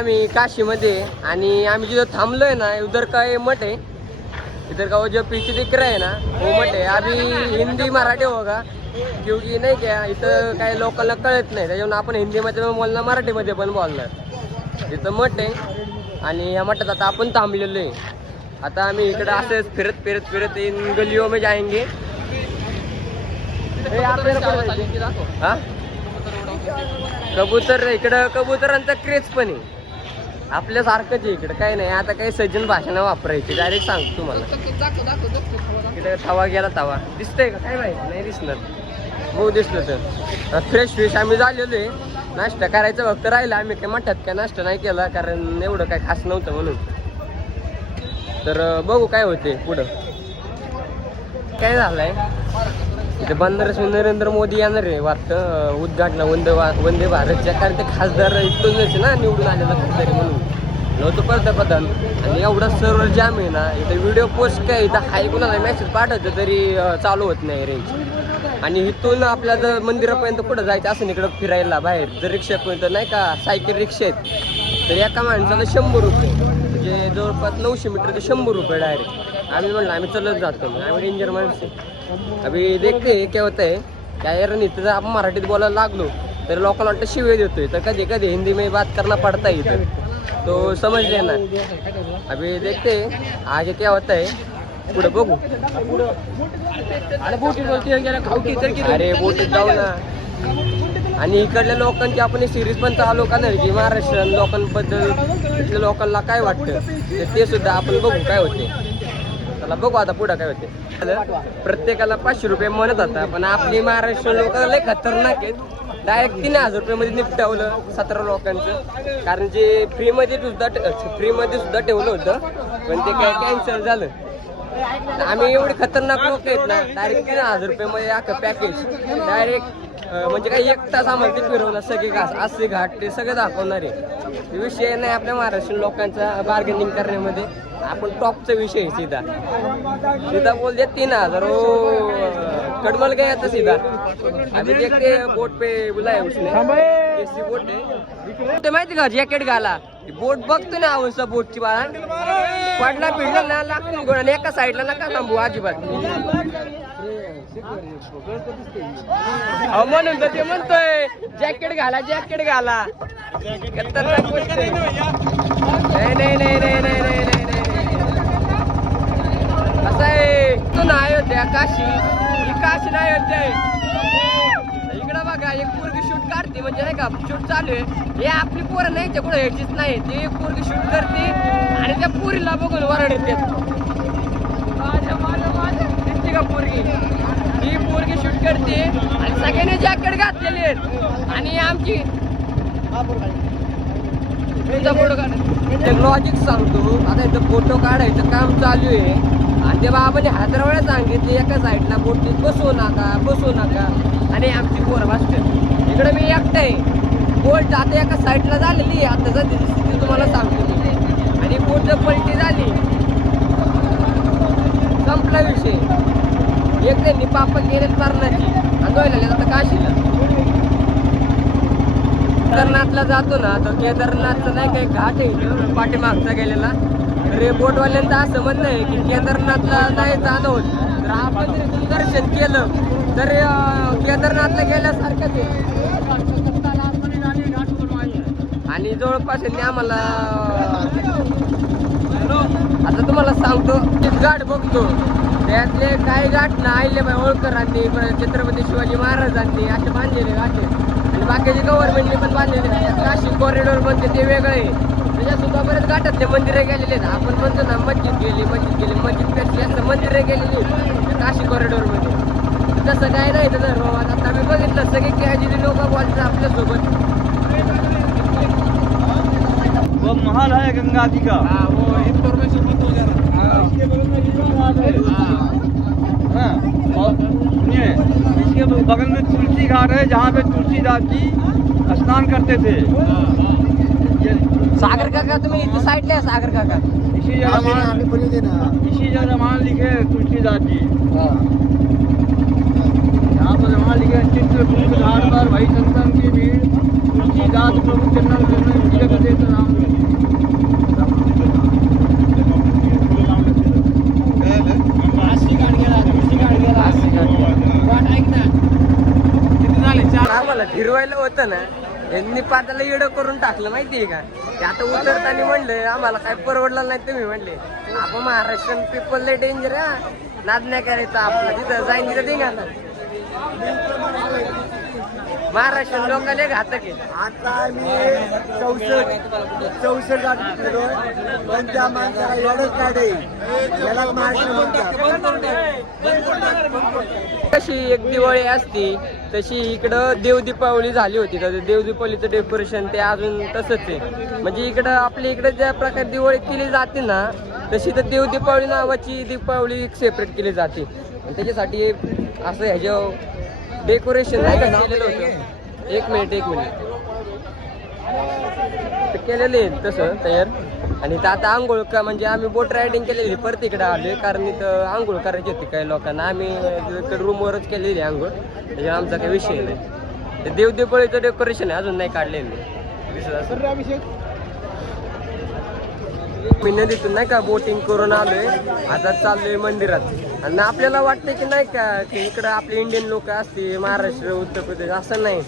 आम्ही काशीमध्ये आणि आम्ही जिथं थांबलोय ना उधर काय मठ आहे. इधर का वो जो पीछे दिख रहा है ना वो मठ आहे. अभी हिंदी मराठी होगा. क्योंकि नाही का इथं काही लोकांना कळत नाही. त्याच्यामुळे आपण हिंदीमध्ये पण बोलणार मराठीमध्ये पण बोलणार. इथं मठ आहे आणि या मठात आता आपण थांबलेलो आहे. आता आम्ही इकडे असंच फिरत फिरत फिरत इन गलियों में जाएंगे. हे? हा? कबूतर इकडं कबुतरांचा क्रेज पण आहे. आपल्यासारखंच आहे इकडं. काही नाही आता काही सज्जन भाषा वापरायची. डायरेक्ट सांगतो तुम्हाला. इकडे तवा गेला तवा. दिसतंय का? काय माहिती? नाही दिसणार हो दिसलं तर. फ्रेश फ्रेश आम्ही झालेलो आहे. नाश्ता करायचं फक्त राहिलं. आम्ही काय मठात काय नाश्ता नाही केला कारण एवढं काय खास नव्हतं म्हणून. तर बघू काय होते पुढं. काय झालंय? इथे बंदरस नरेंद्र मोदी येणार आहे वाटतं उद्घाटन वंदे वंदे भारतच्या कारण ते खासदार इथूनच ना निवडून आलेला खासदार म्हणून. नव्हतं पंतप्रधान. आणि एवढा सर्व जाम आहे ना इथं व्हिडिओ पोस्ट काय इथं हाय कुणाला मेसेज पाठवतं तरी चालू होत नाही रेंज आणि इथून आपल्या जर मंदिरापर्यंत कुठं जायचं असं इकडं फिरायला बाहेर जर रिक्षापर्यंत नाही का सायकल रिक्षा आहेत तर एका माणसाला शंभर रुपये. म्हणजे जवळपास नऊशे मीटर ते शंभर रुपये डायरेक्ट आम्ही म्हणलं आम्ही चलत जातो आम्ही डेंजर माणसं अभि देखते काय होतं आहे त्या यार इथं जर आपण मराठीत बोलायला लागलो तर लोकांना वाटतं शिवे देतोय. तर कधी कधी हिंदी में बात करना पडता येतं तो समझ लेना अभी देखते हैं आगे क्या होता है. पुढे बघू. अरे बोटीत जाऊ ना. आणि इकडल्या लोकांची आपण सिरीज पण चालू का नाही की महाराष्ट्र लोकांबद्दल इथल्या लोकांना काय वाटतं ते सुद्धा आपण बघू काय होते. चला बघू आता पुढं काय होते. प्रत्येकाला पाचशे रुपये म्हणत होता पण आपली महाराष्ट्र लोक लय खतरनाक आहेत. डायरेक्ट तीन हजार रुपयामध्ये निपटवलं निपटावलं सतरा लोकांचं. कारण जे फ्रीमध्ये सुद्धा फ्रीमध्ये सुद्धा ठेवलं होतं पण ते काय कॅन्सल झालं. आम्ही एवढे खतरनाक लोक आहेत ना डायरेक्ट तीन हजार रुपयामध्ये अख्खं पॅकेज डायरेक्ट म्हणजे काय एक तास आम्हाला ते फिरवलं सगळे घास असे घाट ते सगळं दाखवणार आहे. विषय नाही आपल्या महाराष्ट्र लोकांचा बार्गेनिंग करण्यामध्ये. आपण टॉपचा विषय आहे सीधा सीधा बोलते तीन हजार कटमल गया था सीधा। अभी बोट पे बुलाया उसने। बोट ते माहिती का जॅकेट घाला बोट बघतो ना अवस्था बोटची बाळा पडला पिडला ना लागतो गोळा एका साईडला नका थांबू अजिबात अहो म्हणून तर ते म्हणतोय जॅकेट घाला जॅकेट घाला नाही नाही नाही नाही नाही नाही असं आहे तू नाही होत्या काशी काशी नाही येत आहे इकडं बघा एक पोरगी शूट काढते म्हणजे नाही का शूट चालू आहे. हे आपली पोरं नाही ते कुठं ह्याचीच नाही. ती एक पोरगी शूट करते आणि त्या पोरीला बघून वरड येते दिसते का पोरगी? ही पोरगी शूट करते आणि सगळ्यांनी जॅकेट घातलेली आहेत. आणि आमची फोटो काढ. लॉजिक सांगतो. आता इथं फोटो काढायचं काम चालू आहे. आणि ते बाबाने हातरवळ्या सांगितले एका साईडला बोटीत बसू नका बसू नका. आणि आमची पोरं भासते इकडे मी एकटं आहे. बोट आता एका साईडला झालेली आहे. आता जाते ती तुम्हाला सांगतो. आणि बोट जर पलटी झाली. संपला विषय. एक त्यांनी पापा गेले मरणाची. आणि दोयला आता काशीला केदारनाथला जातो ना तर केदारनाथचा नाही काही घाट आहे? पाठीमागचा गेलेला. तर बोटवाल्यांचं असं म्हणणं आहे की केदारनाथला नाही जाणं होत तर आपण दर्शन केलं तर केदारनाथला गेल्यासारखंच आहे. आणि जवळपास आम्हाला आता तुम्हाला सांगतो तेच घाट बघतो. त्यातले काही घाट ना आहिले होळकरांनी छत्रपती शिवाजी महाराजांनी असे बांधलेले घाट आणि बाकीचे गव्हर्नमेंटने पण बांधलेले नाशिक कॉरिडॉर म्हणते ते वेगळं आहे. सुद्धा बरेच घाटातले मंदिरं गेलेले आहेत. आपण म्हणतो ना मस्जिद गेली मस्जिद गेली मस्जिदपेक्षा जास्त मंदिरं गेलेली काशी कॉरिडॉरमध्ये तसं काय नाही तर आता आम्ही बघितलं सगळे कॅजिली लोक बोलतात आपल्यासोबत. वो महल है गंगा जी का? हा वो इन्फॉर्मेशन मत हो. है. हाँ, और इसके बगल में तुलसी घाट है जहाँ पे तुलसीदास जी स्नान करते थे। सागर काका तुम्ही इथं साईडला आहे सागर काका. इसी जगह मान इसी लिखे तुलसी जी लिखे चित्र भाई संतन तुलसी दास प्रभु चंदन जगह देते नाम फिरवायला होतं ना यांनी पाताला येडं करून टाकलं माहितीये का? ते आता उतरताना म्हणलं आम्हाला काय परवडलं नाही तुम्ही म्हणले. आपण महाराष्ट्रीयन पीपल लय डेंजर हा. नाद नाही करायचा आपला तिथं जाईन तिथं धिंगाणा महाराष्ट्रीयन लोकांना घातक आहे. आता मी चौसष्ट चौसष्ट गाठी फिरलो पण त्या माणसाला एवढंच काढे याला महाराष्ट्र म्हणतात. कशी एक दिवाळी असती तशी इकडं देवदीपावली झाली होती. तर देवदीपावलीचं डेकोरेशन ते अजून तसंच आहे. म्हणजे इकडं आपल्या इकडं ज्या प्रकारे दिवाळी केली जाते ना तशी तर देवदीपावली नावाची दीपावली सेपरेट केली जाते. आणि त्याच्यासाठी असं ह्याच्या डेकोरेशन नाही का केलेलं होतं. एक मिनिट एक मिनिट. ते केलेले तसं तयार. आणि इथं आता आंघोळ का म्हणजे आम्ही बोट रायडिंग केलेली परत इकडे आलोय. कारण इथं आंघोळ करायची होती काही लोकांना. आम्ही इकडे रूमवरच केलेली आंघोळ. त्याच्यामुळे आमचा काही विषय नाही. ते देवदेवळीचं डेकोरेशन आहे अजून नाही काढलेलं. दिसत असं मी नदीतून नाही का बोटिंग करून आलोय. आता चाललोय मंदिरात. आणि आपल्याला वाटतं की नाही का की इकडं आपले इंडियन लोक असते महाराष्ट्र उत्तर प्रदेश असं नाही.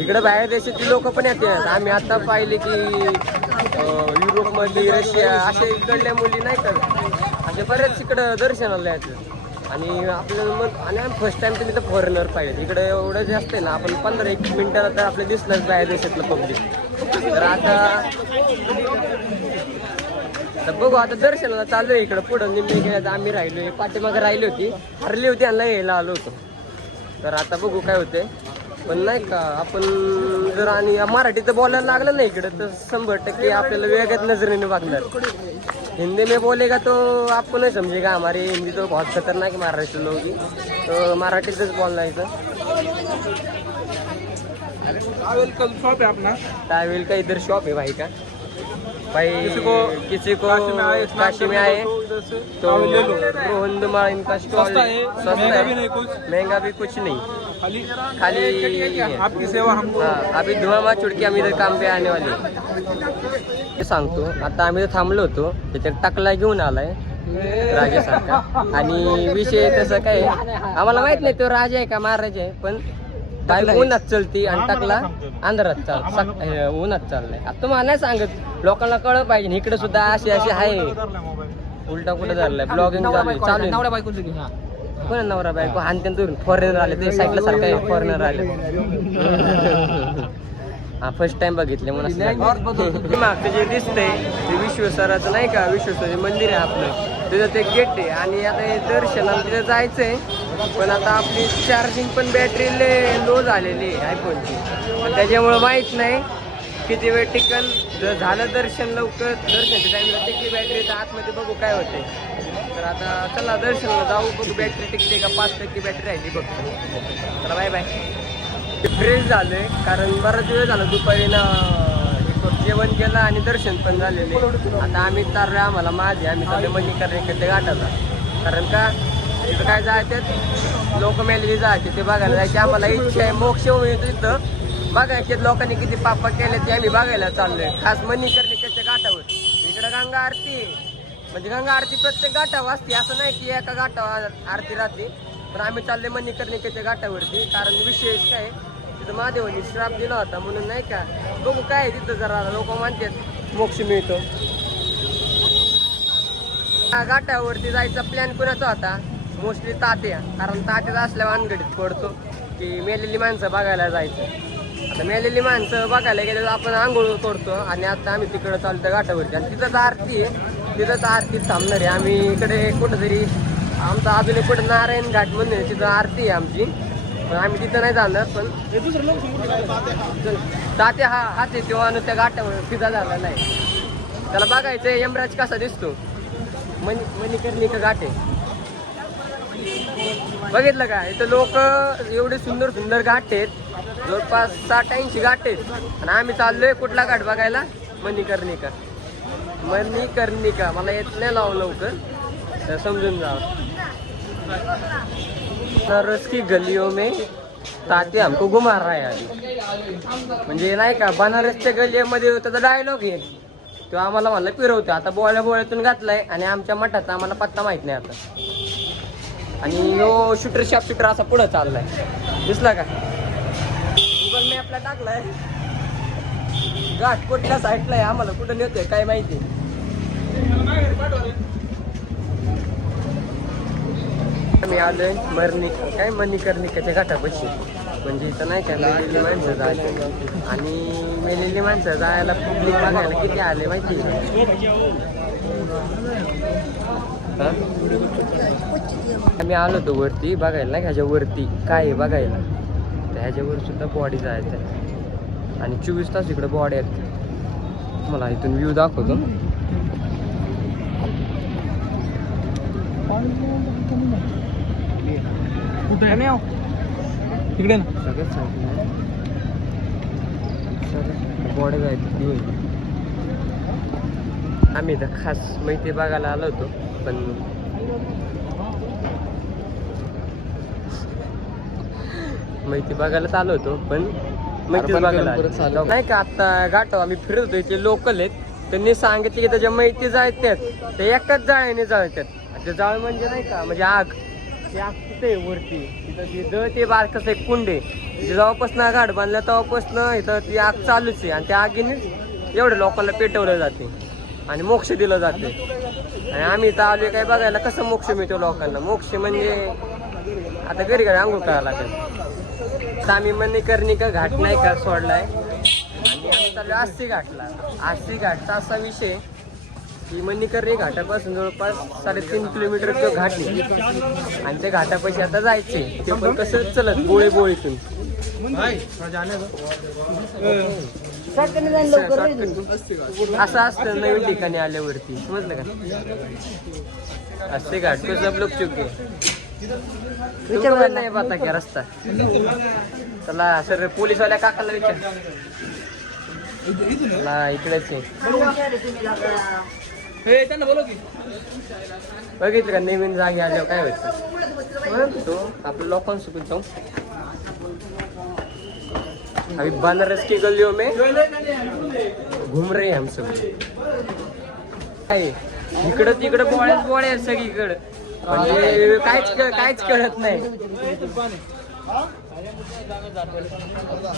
इकडं बाहेर देशातली लोक पण येतात. आम्ही आता पाहिले की युरोपमध्ये रशिया असे इकडल्या मुली नाही का? असे बरेच इकडं दर्शनाला येतात. आणि आपल्याला मग आणि आम्ही फर्स्ट टाइम तुम्ही तर फॉरेनर पाहिजे. इकडे एवढं जास्त आहे ना आपण पंधरा एक मिनटं तर आपल्या दिसलंच बाहेर देशातलं पब्लिक तर आता तर बघू आता दर्शनाला चालू आहे इकडं. पुढं निम्मे गेल्यात आम्ही राहिलोय. पाठीमागे राहिली होती. हरली होती यांना यायला आलो होतो. तर आता बघू काय होते पण नाही का आपण जर आणि मराठीचं बोलायला लागलं नाही इकडं तर शंभर टक्के आपल्याला वेगळ्याच नजरेने बघणार. हिंदी में बोलेगा तो आपको नहीं समझेगा हमारी हिंदी तो बहुत खतरनाक है महाराष्ट्र लोगों की तो मराठीतच बोलण्याचं शॉप है अपना टावेल का इधर शॉप है भाई का? भाई किसी को किसी को काशी में आए, को से तो रोहन इनका स्टॉल सस्ता है। महंगा भी कुछ नहीं। खाली? खाली आपकी सेवा हमको अभी धुआमा चुटकी आम्ही काम पे आने वाले ते सांगतो आता आम्ही इथं थांबलो होतो त्याच्यात टाकला घेऊन आलाय राजासारखा आणि विषय तसं काय आम्हाला माहीत नाही तो राजा आहे का महाराजा आहे पण बाईक उन्हात चलती आणि टाकला अंधारात चाल उन्हात चाललाय. आता तुम्हाला नाही सांगत लोकांना कळलं पाहिजे इकडे सुद्धा असे असे आहे. उलटा कुठं झालाय? ब्लॉगिंग चालू आहे. चालू कोण नवरा बायको हानत्यान दुरून फॉरेनर आले ते साईडला सारखं फॉरेनर आले. हा फर्स्ट टाइम बघितले म्हणून मागचं जे दिसतंय ते विश्वेश्वराचं नाही का? विश्वेश्वराचं मंदिर आहे आपलं. त्याचं ते गेट आहे. आणि आता हे दर्शनाला तिथं जायचंय पण आता आपली चार्जिंग पण बॅटरी लो झालेली आहे आयफोनची त्याच्यामुळे माहीत नाही किती वेळ टिकन. जर झालं दर्शन लवकर दर्शनच्या टाइमला टिकली बॅटरी तर आतमध्ये बघू काय होते तर आता चला दर्शनला जाऊ बघू बॅटरी टिकते का? पाच टक्के बॅटरी राहिली बघ. चला बाय बाय फ्रेश झालंय कारण बराच वेळ झाला दुपारी ना जेवण केलं आणि दर्शन पण झालेले. आता आम्ही चाललोय आम्हाला माझे आम्ही चाललोय मणिकर्णिकडे घाटाला. कारण का तिथं काय जायचं लोक मेलेली जायचे ते बघायला जायचे. आम्हाला इच्छा आहे मोक्ष होईल तिथं बघायचे लोकांनी किती पापा केले ते आम्ही बघायला चाललोय. खास मणिकर्णिकेच्या गाठावर इकडं गंगा आरती. म्हणजे गंगा आरती प्रत्येक गाठावर असते. असं नाही की एका गाठावर आरती राहते. पण आम्ही चालले मणिकर्णिकेच्या गाठावरती कारण विशेष काय तिथं महादेवांनी श्राप दिला होता म्हणून नाही का बघू काय आहे तिथं जरा लोक मानतात मोक्ष मिळतो. या जायचा प्लॅन कुणाचा होता? मोस्टली तात्या. कारण तात्याचा असल्या वानगडीत पडतो. की मेलेली माणसं बघायला जायचं. आता मेलेली माणसं बघायला गेले तर आपण आंघोळ करतो. आणि आता आम्ही तिकडं चालतो गाठावरती आणि तिथंच आरती आहे. तिथंच आरती थांबणार आहे. आम्ही इकडे कुठंतरी आमचा अजून कुठं? नारायण घाट म्हणून आहे, तिथं आरती आहे आमची. पण आम्ही तिथं नाही जाणार पण तात्या हा हाच आहे तेव्हा त्या घाटावर फिदा झाला नाही. त्याला बघायचं यमराज कसा दिसतो. मनी मणिकर्णिका घाट आहे. बघितलं का? इथं लोक एवढे सुंदर सुंदर घाट आहेत. जवळपास साठ ऐंशी घाट आहेत. आणि आम्ही चाललोय कुठला घाट बघायला? मणिकर्णिका. मग मी कर्णिका मला येत नाही लाव लवकर. तर समजून जा नरस की गलियों में ताते हमको घुमा रहा है म्हणजे नाही का बनारसच्या गलियामध्ये त्याचा डायलॉग आहे. तो आम्हाला म्हणलं फिरवतो. आता बोळ्या बोळ्यातून घातलाय आणि आमच्या मठाचा आम्हाला पत्ता माहीत नाही आता. आणि यो शूटर शाप शूटर असा पुढं चाललाय. दिसला का? गुगल मॅपला टाकलाय. घाट साईडला आहे आम्हाला कुठं नेतोय काय माहिती? मी आलोय मरणी काय मणिकर्णिकाच्या घाटापाशी. म्हणजे इथं नाही का मेलेली माणसं जायचं आणि मेलेली माणसं जायला पब्लिक बघायला किती आले माहिती आहे आम्ही आलो होतो वरती बघायला नाही ह्याच्यावरती ह्याच्या वरती. काय आहे बघायला? तर ह्याच्यावर सुद्धा बॉडी जायचं आहे. आणि चोवीस तास इकडे बॉडी आहेत. मला इथून व्ह्यू दाखवतो. इकडे ना. सगळंच सांगितलं सगळं बॉडी दिवस आम्ही इथं खास माहिती बघायला आलो होतो पण माहिती बघायलाच आलो होतो पण बघायला. नाही का आता गाठो आम्ही फिरत होतो इथे लोकल आहेत. त्यांनी सांगितले की त्याच्या माहिती जायच्यात ते एकाच जाळ्याने जाळतात ते जाळ म्हणजे नाही का म्हणजे आग. ते आग तिथे आहे वरती? तिथं ते बारकस एक कुंड म्हणजे जेव्हापासून घाट बांधला तेव्हापासून इथं ती आग चालूच आहे. आणि त्या आगीनेच एवढ्या लोकांना पेटवलं जाते. आणि मोक्ष दिलं जाते. आणि आम्ही इथं आलोय काय बघायला कसं मोक्ष मिळतो लोकांना? मोक्ष म्हणजे आता घरी घरी आंघोळ करायला लागेल. आम्ही मणिकर्णिका घाट नाही का सोडलाय? आणि आम्ही चाललो आस्ती घाटला. आस्ती घाटचा असा विषय की मणिकर्णी घाटापासून जवळपास साडेतीन किलोमीटर तो घाट आणि त्या घाटापाशी आता जायचे ते पण कसं चलत? बोळे बोळीतून. असं असतं नवीन ठिकाणी आल्यावरती. समजलं का? असते घाट कसं सब लोक चुके तुमको नाही पता क्या रस्ता. चला सर पोलीसवाल्या काकाला विचार. चला इकडेच आहे बघितलं का नवीन जागे आल्यावर काय होतं? म्हणतो आपल्या लोकांसोबत जाऊ. अभी बनारस की गलियों में घूम रहे हैं हम सब काय? इकडं तिकडं बोळ्याच बोळ्या आहेत सगळीकडं. म्हणजे काहीच काहीच कळत नाही.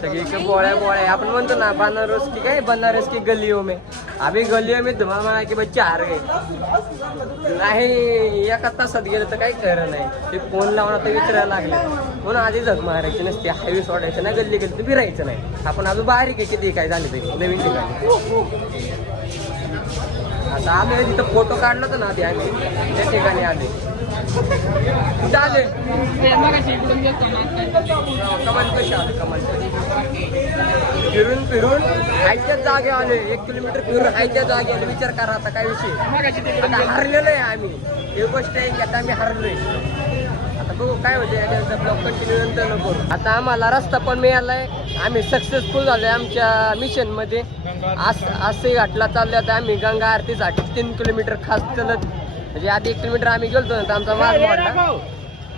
सगळीकडे बोळ्या बोळ्या. आपण म्हणतो ना बनारस की काय? बनारस की गलियों में. अभी गलियों में धुमा मारा की बच्चे हार गए नाही एका तासात गेलं तर काही खरं नाही. ते फोन लावून आता विचारायला लागले. म्हणून आधी झक मारायची नसते हायवे सोडायचं ना गल्ली गल्ली तर फिरायचं नाही. आपण अजून बारीक आहे किती काय झाले तरी नवीन ठिकाणी. आता आम्ही तिथं फोटो काढला होता ना आधी आम्ही. त्या ठिकाणी आले. कुठं आले कमान कशी? आले कमान फिरून फिरून. हायच्याच जागे आले एक किलोमीटर फिरून हायच्या जागे आले विचार करा आता काय विषय? आता हरलेलो आहे आम्ही. ही गोष्ट आहे की आता आम्ही हरलोय. आता बघू काय होते याच्यानंतर ब्लॉक कंटिन्यू नंतर करू आता आम्हाला रस्ता पण मिळालाय. आम्ही सक्सेसफुल झालोय आमच्या मिशनमध्ये. आज आसे घाटला चाललोय आता आम्ही. गंगा आरतीसाठी तीन किलोमीटर खास चलत. म्हणजे आधी एक किलोमीटर आम्ही गेलतो ना तर आमचा मार्ग वाढला.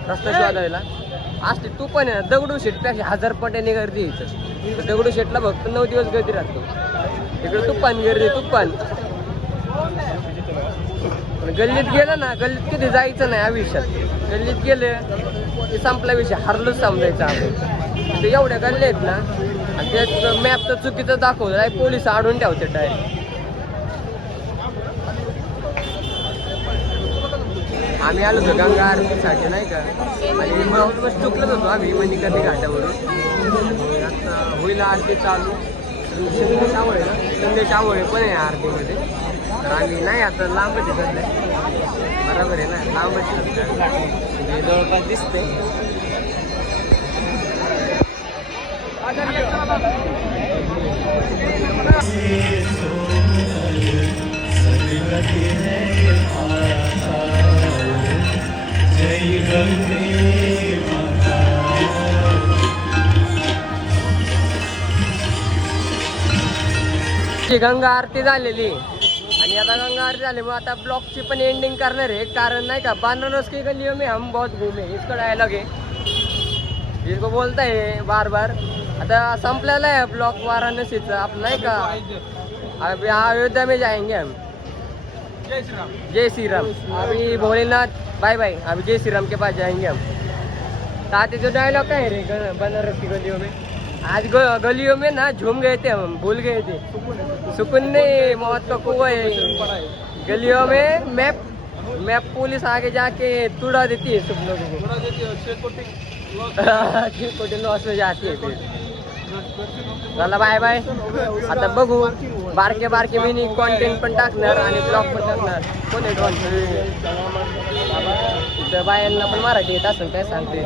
रस्ता शोधायला असते तू पण आहे ना दगडू शेटपेक्षा हजार पट्याने गर्दी यायचं दगडू शेटला फक्त नऊ दिवस गर्दी राहतो. इकडे तुपान गर्दी तुपान पण गल्लीत गेलं ना गल्लीत कधी जायचं नाही आयुष्यात. गल्लीत गेले की संपला विषय हरलोच समजायचं आपण ते एवढ्या गल्ल्या आहेत ना आणि त्यात मॅप तर चुकीचं दाखवलं पोलीस आडून ठेवते डायरेक्ट आम्ही आलो होतो गंगा आरतीसाठी नाही का? आणि मग बस चुकलंच होतो आम्ही म्हणजे मणिकर्णी घाटावरून. आता होईल आरती चालू. संदेश आवळे ना? संदेश आवळे पण आहे आरतीमध्ये. तर आम्ही नाही आता लांबच आहे सध्या. बरोबर आहे ना? लांबच आहे सध्या. म्हणजे जवळपास दिसते ची गंगा. आरती झालेली. आणि आता गंगा आरती झाली मग आता ब्लॉकची पण एंडिंग करणार आहे. कारण नाही का बनारस की गलियों में हम बहुत घूमे. इसका डायलॉग आहे. इसको बोलता है बार बार आता संपलेला आहे ब्लॉक वाराणसीचा. आपण नाही का? अयोध्या में जाएंगे हम. जय श्री राम। अभी भोलेनाथ बाय बाय। अभी जय श्री राम के पास जाएँगे हम। साथ ही जो डायलॉग काय रे बनारस की गलियों में। आज गलियों में ना झूम गए थे हम भूल गए थे। सुकून नहीं मौत का कुआ है। गलियों में मैप मैप पुलिस आगे जाके तुड़ा देती है सब लोगों को। लॉस में जाती है फिर। चला बाय बाय आता बघू बारके बारके मिनी कॉन्टेंट पण टाकणार आणि ब्लॉग पण टाकणार कोण आहे इथं बायांना पण मराठी येत असेल काय सांगते?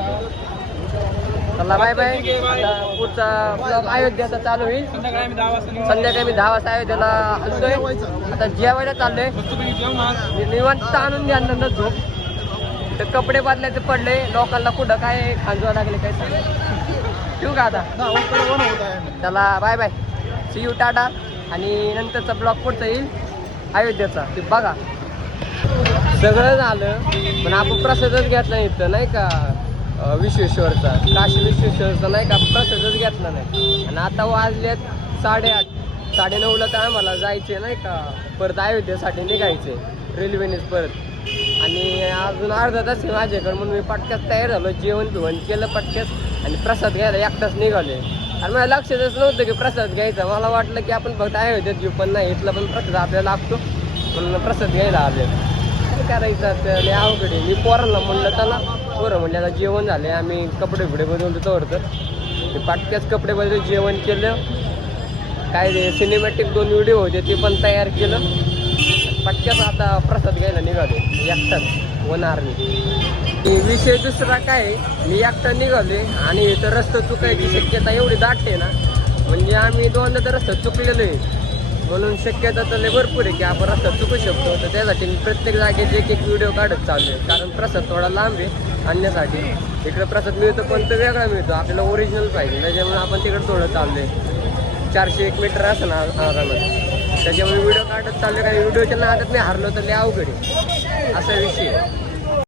चला बाय बाय पुढचा ब्लॉग अयोध्याचा चालू होईल. संध्याकाळी मी दहा वाजता अयोध्याला आलोय. आता जेवायला चाललोय. निवांत आणून द्या नंतर झोप. तर कपडे बदलायचे पडले. लोकांना कुठं काय खांजवा लागले काय सांग? ठेवू का आता? चला bye bye see you tata. आणि नंतरचा ब्लॉग पुढचा येईल? अयोध्येचा. ते बघा. सगळं झालं पण आपण प्रसादच घेतला इथं नाही का? विश्वेश्वरचा. काशी विश्वेश्वरचा नाही का? प्रसादच घेतला नाही. आणि आता वाजलेत साडेआठ. साडेनऊला तर आम्हाला जायचे नाही का? परत अयोध्येसाठी निघायचे रेल्वेनेच परत. आणि अजून अर्धा तास आहे माझ्याकडे म्हणून मी पटक्यात तयार झालो. जेवण बिवण केलं पटक्यात आणि प्रसाद घ्यायला एकटाच निघाले आणि मला लक्षातच नव्हतं की प्रसाद घ्यायचा. मला वाटलं की आपण फक्त अयोध्येत घेऊ पण नाही. इथला पण प्रसाद आपल्याला लागतो. म्हणून प्रसाद घ्यायला आले काय करायचं आता? अवघड आहे. मी पोरांना म्हणलं त्याला पोरं म्हणले आता जेवण झाले आम्ही कपडे बिपडे बदलतो तोवर पाटक्याच कपडे बदलून जेवण केलं. काय सिनेमॅटिक दोन व्हिडिओ होते ते पण तयार केलं. पटक्यात आता प्रसाद घ्यायला निघालो एकटाच वन आर्मी विषय दुसरा काय मी एकटा निघालोय आणि इथं रस्ता चुकायची शक्यता एवढी दाट आहे ना म्हणजे आम्ही दोनदा तर रस्ता चुकलेलो आहे म्हणून शक्यता तर लय भरपूर आहे की आपण रस्ता चुकू शकतो. तर त्यासाठी मी प्रत्येक जागेचे एक एक व्हिडिओ काढत चाललोय. कारण प्रसाद थोडा लांब आहे आणण्यासाठी. इकडे प्रसाद मिळतो पण तो वेगळा मिळतो. आपल्याला ओरिजिनल पाहिजे. त्याच्यामुळे आपण तिकडे थोडं चाललोय. चारशे एक मीटर असं ना आरामात. त्याच्यामुळे व्हिडिओ काढत चालले काही व्हिडिओच्या नादात नाही हारलो तर लय अवघड आहे. असा विषय आहे.